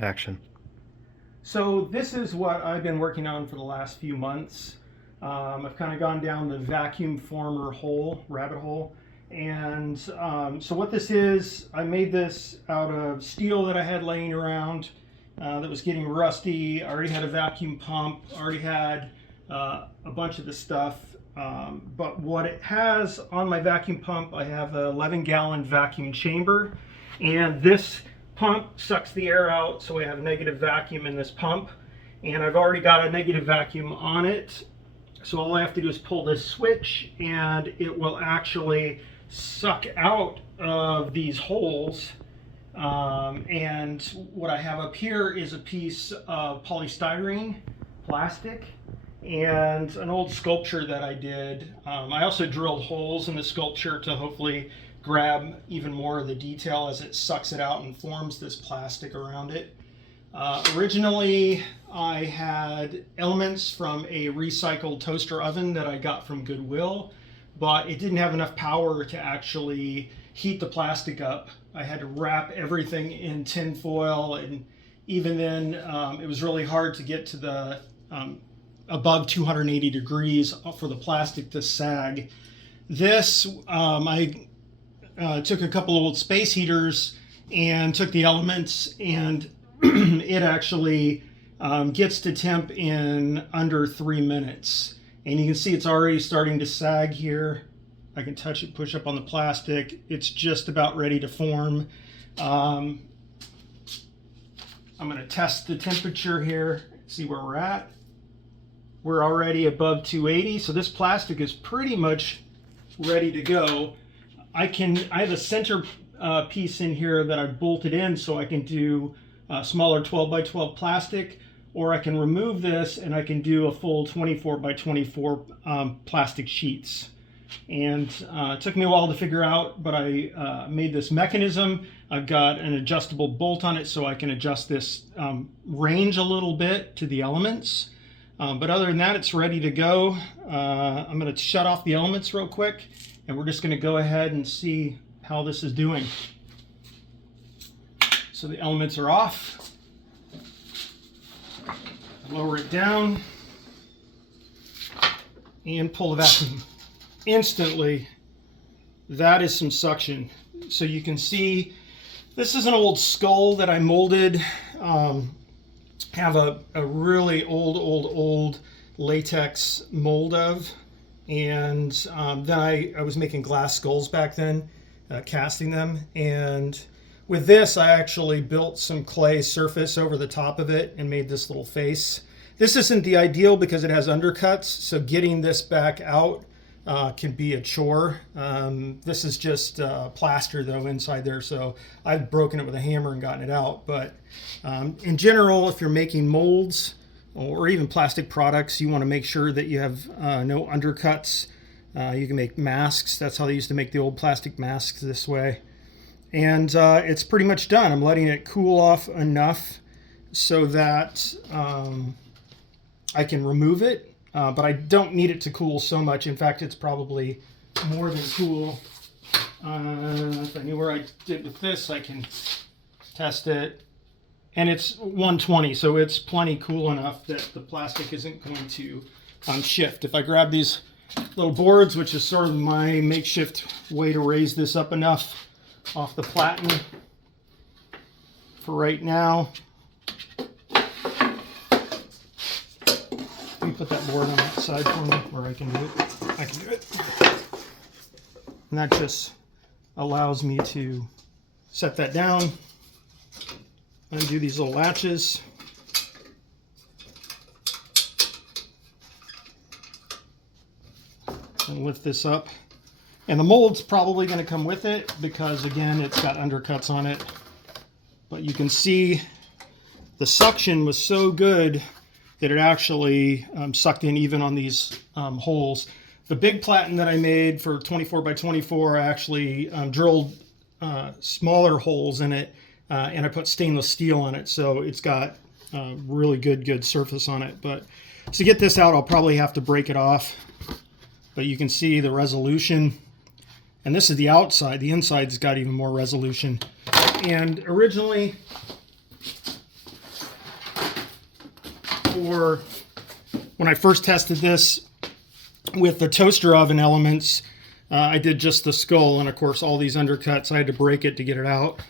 Action. So this is what I've been working on for the last few months. I've kind of gone down the vacuum former rabbit hole. And so what this is, I made this out of steel that I had laying around that was getting rusty. I already had a vacuum pump, already had a bunch of the stuff. But what it has on my vacuum pump, I have an 11-gallon vacuum chamber. And this pump sucks the air out, so we have negative vacuum in this pump. And I've already got a negative vacuum on it. So all I have to do is pull this switch and it will actually suck out of these holes. And what I have up here is a piece of polystyrene plastic and an old sculpture that I did. I also drilled holes in the sculpture to hopefully grab even more of the detail as it sucks it out and forms this plastic around it. Originally, I had elements from a recycled toaster oven that I got from Goodwill, but it didn't have enough power to actually heat the plastic up. I had to wrap everything in tin foil, and even then it was really hard to get to the above 280 degrees for the plastic to sag. This, I took a couple of old space heaters and took the elements, and it actually gets to temp in under 3 minutes. And you can see it's already starting to sag here. I can touch it, push up on the plastic. It's just about ready to form. I'm going to test the temperature here, see where we're at. We're already above 280, so this plastic is pretty much ready to go. I have a center piece in here that I bolted in so I can do smaller 12 by 12 plastic, or I can remove this and I can do a full 24 by 24 plastic sheets. And it took me a while to figure out, but I made this mechanism. I've got an adjustable bolt on it so I can adjust this range a little bit to the elements. But other than that, it's ready to go. I'm going to shut off the elements real quick, and we're just going to go ahead and see how this is doing. So the elements are off. Lower it down and pull the vacuum. Instantly, that is some suction. So you can see this is an old skull that I molded. Have a really old latex mold of, and then I was making glass skulls back then, casting them, and with this I actually built some clay surface over the top of it and made this little face. This isn't the ideal because it has undercuts, so getting this back out can be a chore. This is just plaster though inside there, so I've broken it with a hammer and gotten it out. But in general, if you're making molds or even plastic products, you want to make sure that you have no undercuts. You can make masks. That's how they used to make the old plastic masks, this way. And it's pretty much done. I'm letting it cool off enough so that I can remove it. But I don't need it to cool so much. In fact, it's probably more than cool. If I knew where I did with this, I can test it. And it's 120, so it's plenty cool enough that the plastic isn't going to shift. If I grab these little boards, which is sort of my makeshift way to raise this up enough off the platen for right now. Put that board on that side for me where I can do it. I can do it. And that just allows me to set that down, undo these little latches, and lift this up. And the mold's probably going to come with it because, again, it's got undercuts on it. But you can see the suction was so good that it actually sucked in even on these holes. The big platen that I made for 24 by 24, I actually drilled smaller holes in it, and I put stainless steel on it, so it's got really good surface on it. But to get this out, I'll probably have to break it off. But you can see the resolution, and this is the outside. The inside's got even more resolution. And originally, for when I first tested this with the toaster oven elements. I did just the skull, and of course all these undercuts, I had to break it to get it out.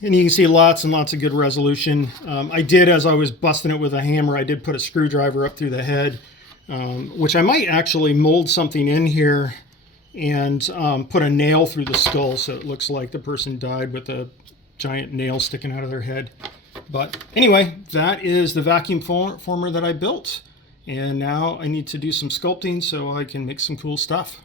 And you can see lots and lots of good resolution. I did, as I was busting it with a hammer, I did put a screwdriver up through the head, which I might actually mold something in here and put a nail through the skull so it looks like the person died with a giant nail sticking out of their head. But anyway, that is the vacuum former that I built. And now I need to do some sculpting so I can make some cool stuff.